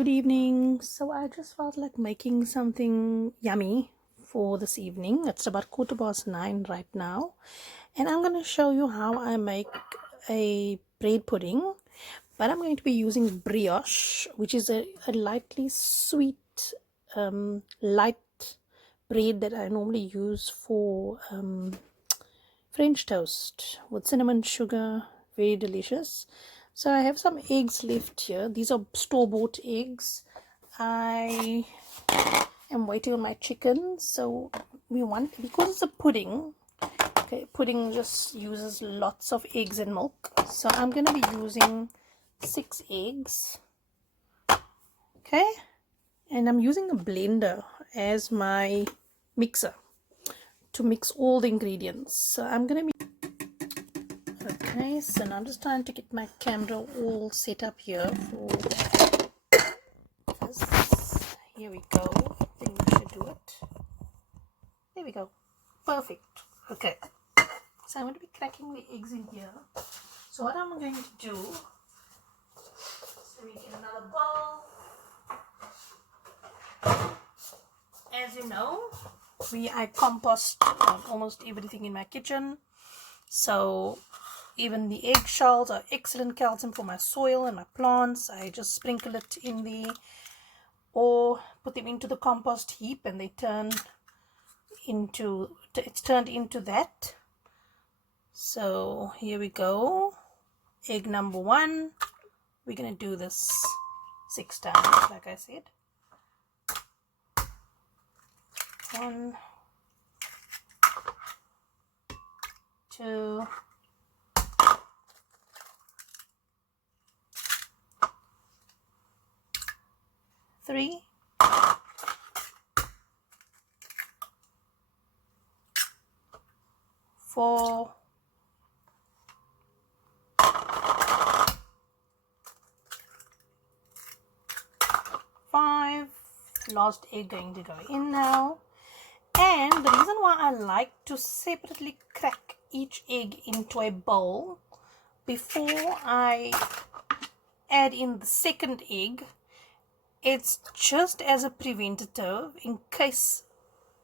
Good evening. So I just felt like making something yummy for this evening. It's about 9:15 right now, and I'm going to show you how I make a bread pudding. But I'm going to be using brioche, which is a lightly sweet, light bread that I normally use for French toast with cinnamon sugar. Very delicious. So I have some eggs left here. These are store-bought eggs. I am waiting on my chicken. So we want, because it's a pudding, okay, pudding just uses lots of eggs and milk. So I'm going to be using 6 eggs. Okay, and I'm using a blender as my mixer to mix all the ingredients. So I'm going to be okay, so now I'm just trying to get my camera all set up here for this. Here we go. I think we should do it. There we go. Perfect. Okay. So I'm going to be cracking the eggs in here. So what I'm going to do, so we get another bowl. As you know, I compost almost everything in my kitchen. So even the eggshells are excellent calcium for my soil and my plants. I just sprinkle it in the, or put them into the compost heap, and they turn into, it's turned into that. So here we go. Egg number 1. We're going to do this 6 times, like I said. 1, 2, 3, 4, 5. Last egg going to go in now. And the reason why I like to separately crack each egg into a bowl before I add in the second egg, it's just as a preventative in case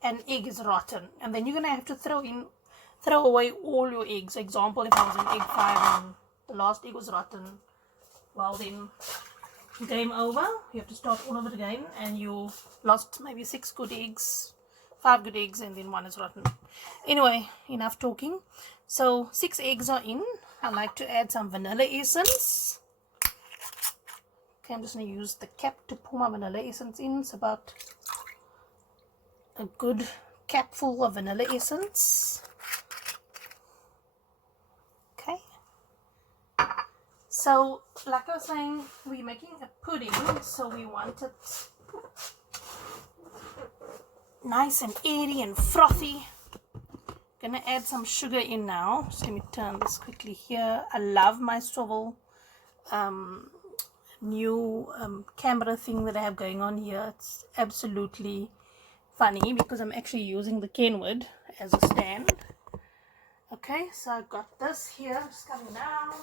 an egg is rotten, and then you're gonna have to throw away all your eggs. For example, if I was in egg 5 and the last egg was rotten, well then game over. You have to start all over again, and you lost maybe 6 good eggs, 5 good eggs, and then 1 is rotten. Anyway, enough talking. So 6 eggs are in. I like to add some vanilla essence. Okay, I'm just going to use the cap to pour my vanilla essence in. It's about a good cap full of vanilla essence. Okay. So, like I was saying, we're making a pudding, so we want it nice and airy and frothy. Gonna add some sugar in now. So let me turn this quickly here. I love my swivel new camera thing that I have going on here. It's absolutely funny because I'm actually using the Kenwood as a stand. Okay, so I've got this here. It's coming now.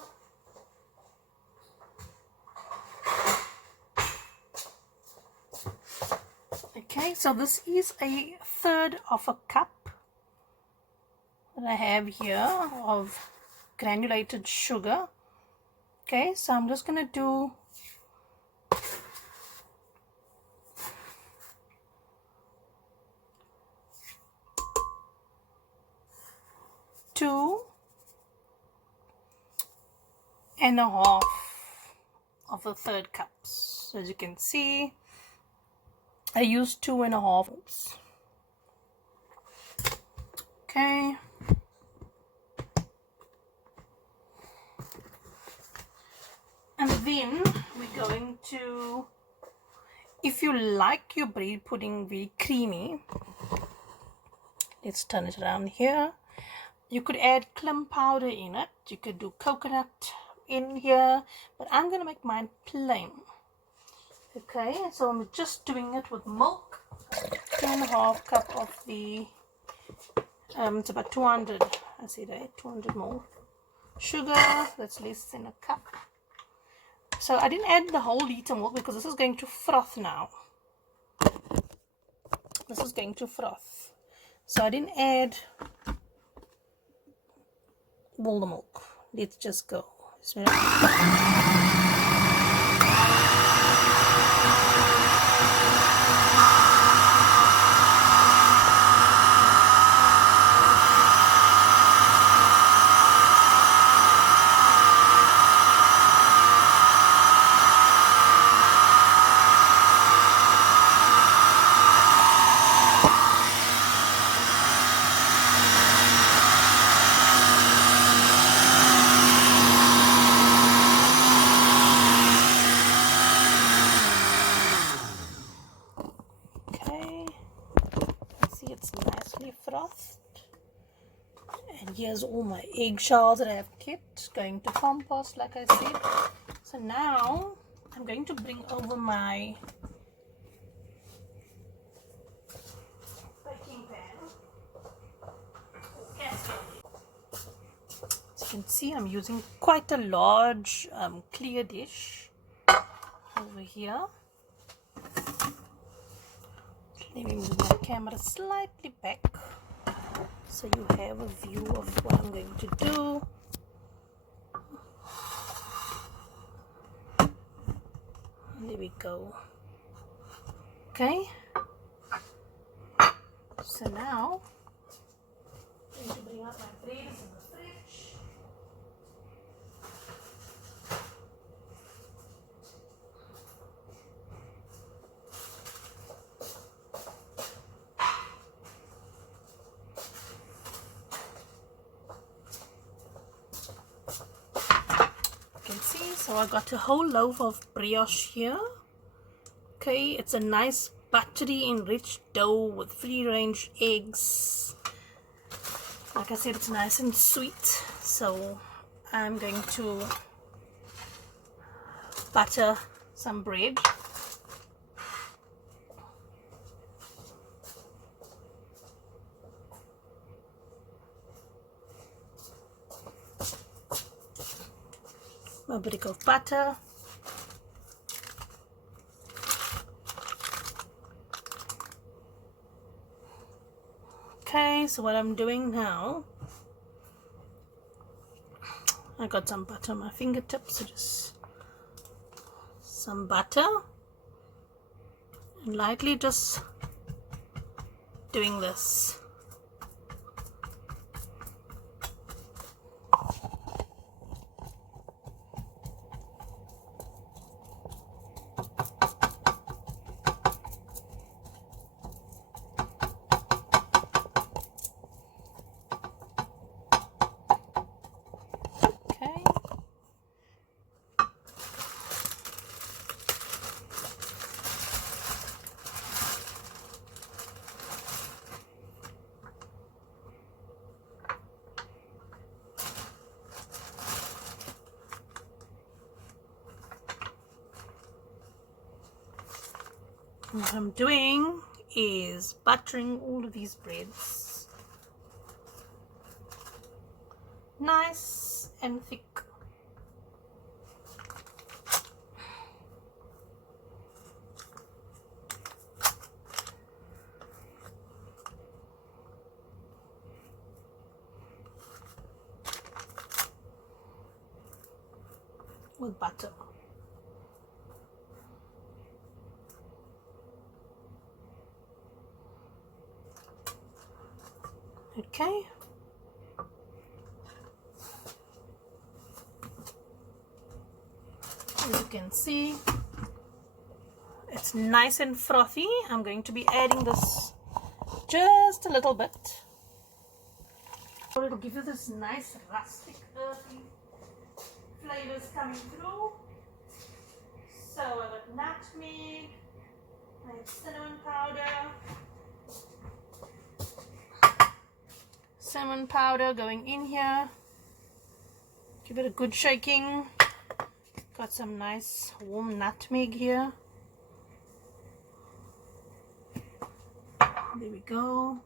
Okay, so this is 1/3 of a cup that I have here of granulated sugar. Okay, so I'm just gonna do 2.5 of the 1/3 cups. As you can see, I used 2.5. Okay. And then we're going to, if you like your bread pudding very creamy, let's turn it around here. You could add clam powder in it. You could do coconut in here, but I'm going to make mine plain. Okay, so I'm just doing it with milk. 2.5 cup of the, it's about 200, I said 200 ml. Sugar, that's less than a cup. So I didn't add the whole liter milk because this is going to froth now. This is going to froth. So I didn't add all the milk. Let's just go. Frothed. And here's all my eggshells that I have kept going to compost, like I said. So now I'm going to bring over my baking pan. As you can see, I'm using quite a large clear dish over here. Let me move my camera slightly back so you have a view of what I'm going to do. There we go. Okay. So now I'm going to bring out my bread in the fridge. So I got a whole loaf of brioche here. Okay, it's a nice buttery enriched dough with free range eggs. Like I said, it's nice and sweet. So I'm going to butter some bread. A brick of butter. Okay, so what I'm doing now, I got some butter on my fingertips, so just some butter and lightly just doing this. What I'm doing is buttering all of these breads nice and thick. With butter. Okay. As you can see, it's nice and frothy. I'm going to be adding this just a little bit. It'll give you this nice rustic earthy flavors coming through. So I got nutmeg, my cinnamon powder. Cinnamon powder going in here. Give it a good shaking. Got some nice warm nutmeg here. There we go.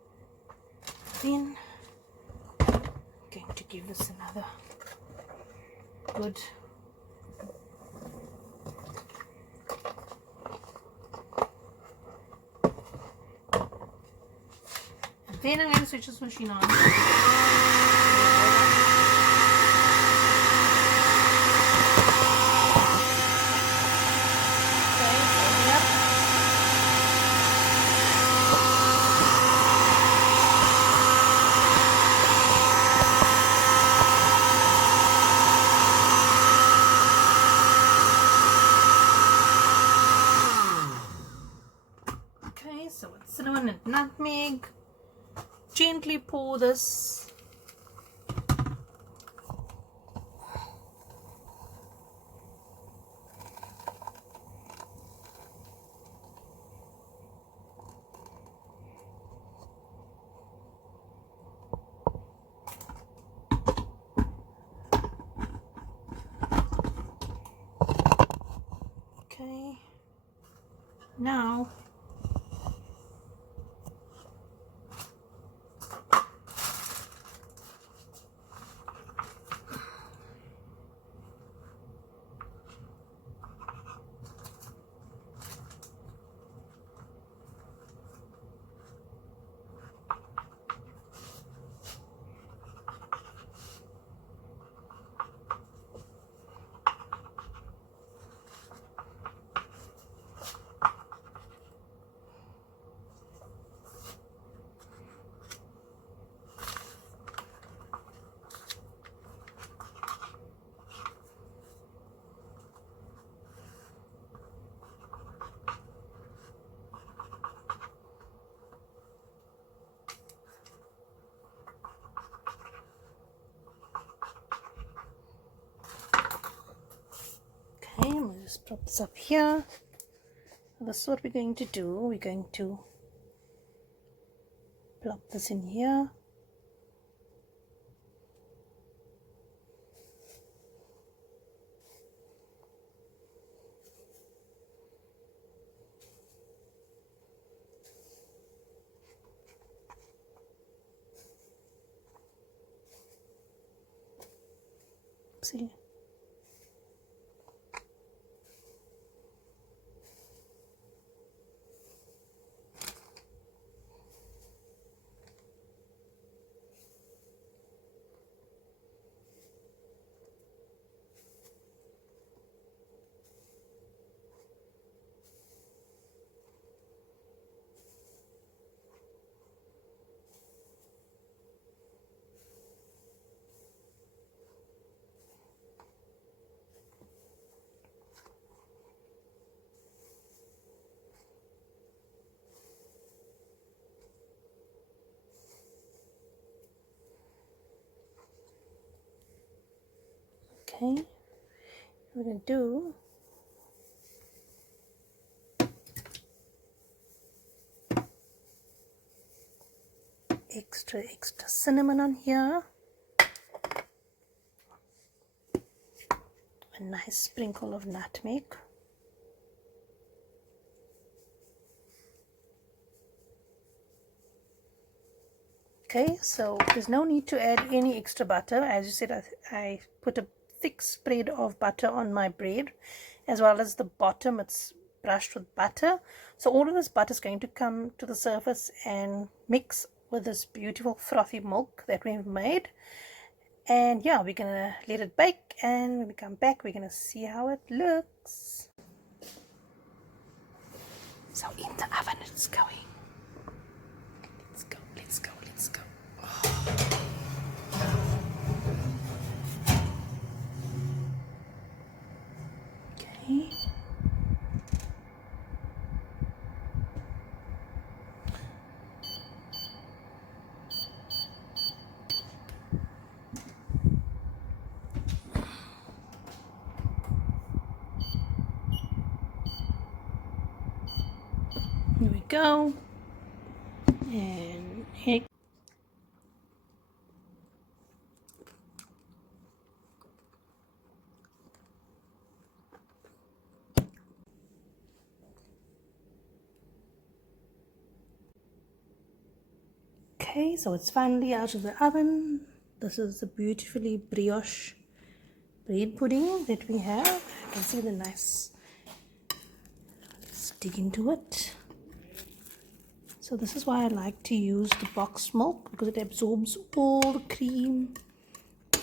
Then I'm going to give this another good Then I'm going to switch this machine on. Okay, so it's cinnamon and nutmeg. Gently pour this. Okay, now okay, I'm going to just prop this up here. This is what we're going to do. We're going to plop this in here. See. Okay, we're going to do extra cinnamon on here, a nice sprinkle of nutmeg, okay. So there's no need to add any extra butter. As you said, I put a thick spread of butter on my bread, as well as the bottom, it's brushed with butter. So all of this butter is going to come to the surface and mix with this beautiful frothy milk that we've made. And yeah, we're gonna let it bake, and when we come back we're gonna see how it looks. So in the oven it's going. Let's go, let's go, let's go. Okay. Here we go. And here. Okay, so it's finally out of the oven. This is the beautifully brioche bread pudding that we have. You can see the nice, let's dig into it. So this is why I like to use the boxed milk, because it absorbs all the cream,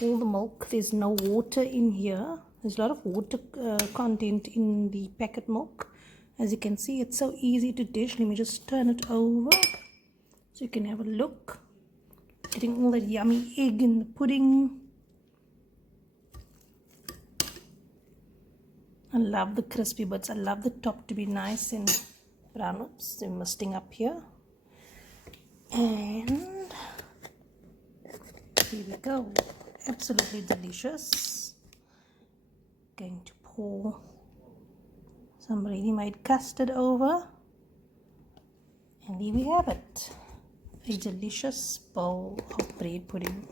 all the milk. There's no water in here. There's a lot of water content in the packet milk. As you can see, it's so easy to dish. Let me just turn it over so you can have a look. Getting all that yummy egg in the pudding. I love the crispy bits. I love the top to be nice and brown. Oops, they're misting up here. And here we go. Absolutely delicious. Going to pour some ready-made custard over. And here we have it. A delicious bowl of bread pudding.